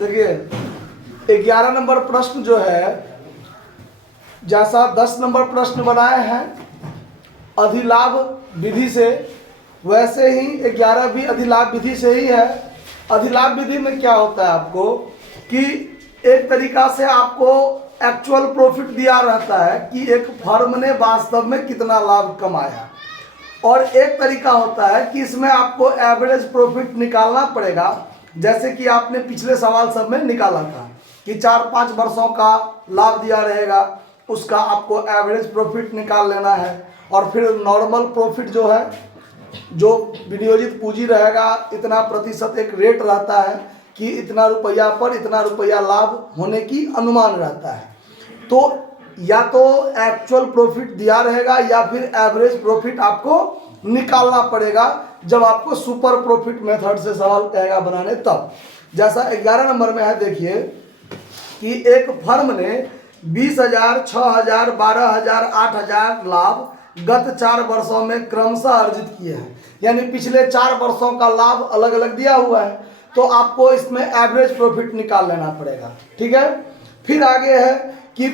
देखिए 11 नंबर प्रश्न जो है, जैसा 10 नंबर प्रश्न बनाए हैं अधिलाभ विधि से, वैसे ही 11 भी अधिलाभ विधि से ही है। अधिलाभ विधि में क्या होता है आपको कि एक तरीका से आपको एक्चुअल प्रॉफिट दिया रहता है कि एक फर्म ने वास्तव में कितना लाभ कमाया, और एक तरीका होता है कि इसमें आपको एवरेज प्रॉफिट निकालना पड़ेगा। जैसे कि आपने पिछले सवाल सब में निकाला था कि 4-5 वर्षों का लाभ दिया रहेगा, उसका आपको एवरेज प्रॉफिट निकाल लेना है। और फिर नॉर्मल प्रॉफिट जो है, जो विनियोजित पूंजी रहेगा, इतना प्रतिशत एक रेट रहता है कि इतना रुपया पर इतना रुपया लाभ होने की अनुमान रहता है। तो या तो एक्चुअल प्रॉफिट दिया रहेगा या फिर एवरेज प्रॉफिट आपको निकालना पड़ेगा जब आपको सुपर प्रॉफिट मेथड से सवाल कहेगा बनाने तब। जैसा 11 नंबर में है, देखिए कि एक फर्म ने 20,000, 6,000, 12,000, 8,000 लाभ गत 4 वर्षों में क्रमशः अर्जित किए हैं। यानी पिछले 4 वर्षों का लाभ अलग अलग दिया हुआ है, तो आपको इसमें एवरेज प्रॉफिट निकाल लेना पड़ेगा। ठीक है। फिर आगे है कि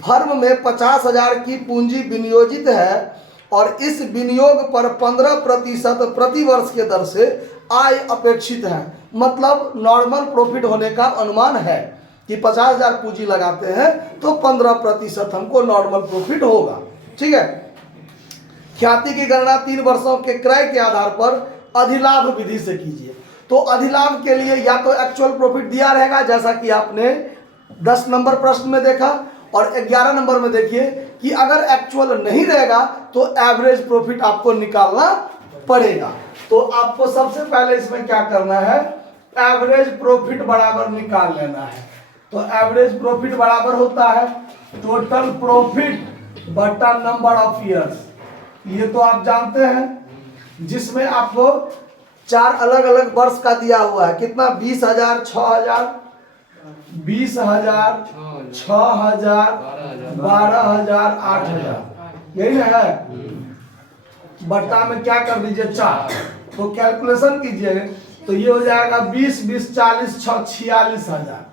फर्म में 50,000 की पूंजी विनियोजित है और इस विनियोग पर 15% प्रति वर्ष के दर से आय अपेक्षित है। मतलब नॉर्मल प्रॉफिट होने का अनुमान है कि 50,000 पूंजी लगाते हैं तो 15% हमको नॉर्मल प्रॉफिट होगा। ठीक है। ख्याति की गणना 3 वर्षों के क्रय के आधार पर अधिलाभ विधि से कीजिए। तो अधिलाभ के लिए या तो एक्चुअल प्रॉफिट दिया रहेगा, जैसा कि आपने 10 नंबर प्रश्न में देखा, और 11 नंबर में देखिए कि अगर एक्चुअल नहीं रहेगा तो एवरेज प्रॉफिट आपको निकालना पड़ेगा। तो आपको सबसे पहले इसमें क्या करना है, एवरेज प्रॉफिट बराबर निकाल लेना है। तो एवरेज प्रॉफिट बराबर होता है टोटल प्रॉफिट बटा नंबर ऑफ ईयर्स। ये तो आप जानते हैं, जिसमें आपको 4 अलग अलग वर्ष का दिया हुआ है। कितना? 20,000, 6,000, 20,000, 6,000, 12,000, 8,000, यही है। बट्टा में क्या कर दीजिए 4। तो कैलकुलेशन कीजिए तो ये हो जाएगा 20, 20, 40, 6, 46,000।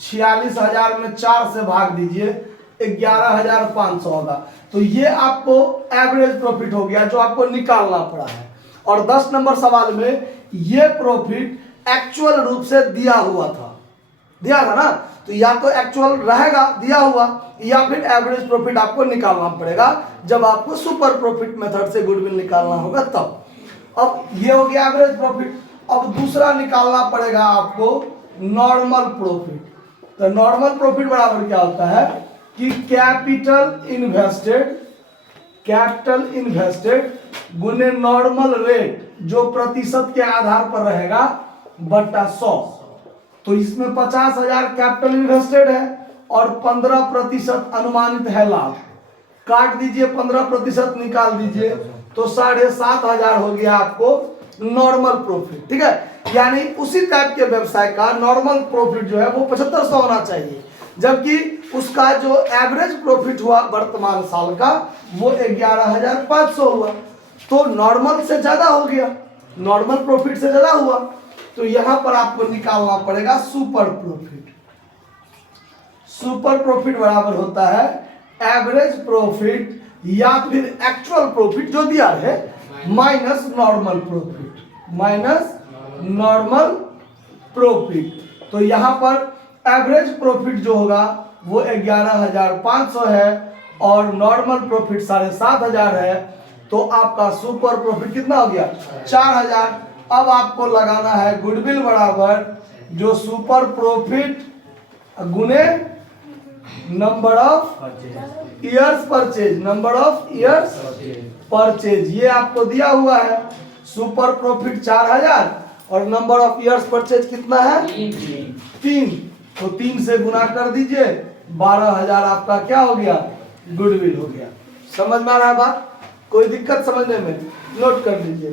46,000 में 4 से भाग दीजिए, 11,500 होगा। तो ये आपको एवरेज प्रॉफिट हो गया जो आपको निकालना पड़ा है। और 10 नंबर सवाल में ये प्रॉफिट एक्चुअल रूप से दिया हुआ था, दिया था ना, तो या तो एक्चुअल रहेगा दिया हुआ या फिर एवरेज प्रॉफिट आपको निकालना पड़ेगा जब आपको सुपर प्रॉफिट मेथड से गुडविल निकालना होगा तब। अब ये हो गया एवरेज प्रॉफिट। अब दूसरा निकालना पड़ेगा आपको नॉर्मल प्रॉफिट। तो नॉर्मल प्रॉफिट बराबर क्या होता है कि कैपिटल इन्वेस्टेड गुने नॉर्मल रेट, जो प्रतिशत के आधार पर रहेगा, बटा 100। तो इसमें 50,000 कैपिटल इन्वेस्टेड है और 15% अनुमानित है लाभ। काट दीजिए, 15% निकाल दीजिए, तो 7,500 हो गया आपको नॉर्मल प्रॉफिट। ठीक है। यानी उसी टाइप के व्यवसाय का नॉर्मल प्रॉफिट जो है वो 7500 होना चाहिए, जबकि उसका जो एवरेज प्रॉफिट हुआ वर्तमान साल का वो 11,500 हुआ। तो नॉर्मल से ज्यादा हो गया, नॉर्मल प्रॉफिट से ज्यादा हुआ। तो यहां पर आपको निकालना पड़ेगा सुपर प्रॉफिट। सुपर प्रॉफिट बराबर होता है एवरेज प्रॉफिट या फिर एक्चुअल प्रॉफिट जो दिया है minus normal profit, minus normal profit. तो यहां पर एवरेज प्रॉफिट जो होगा वो 11,500 है और नॉर्मल प्रॉफिट 7,500 है। तो आपका सुपर प्रॉफिट कितना हो गया? 4,000। अब आपको लगाना है गुडविल बराबर जो सुपर प्रॉफिट गुने number of years purchase, number of years purchase. ये आपको दिया हुआ है। सुपर प्रॉफिट 4,000 और नंबर ऑफ ईयर्स परचेज कितना है? 3। तो 3 से गुना कर दीजिए, 12,000 आपका क्या हो गया? गुडविल हो गया। समझ में आ रहा है बात? कोई दिक्कत समझने में? नोट कर लीजिए।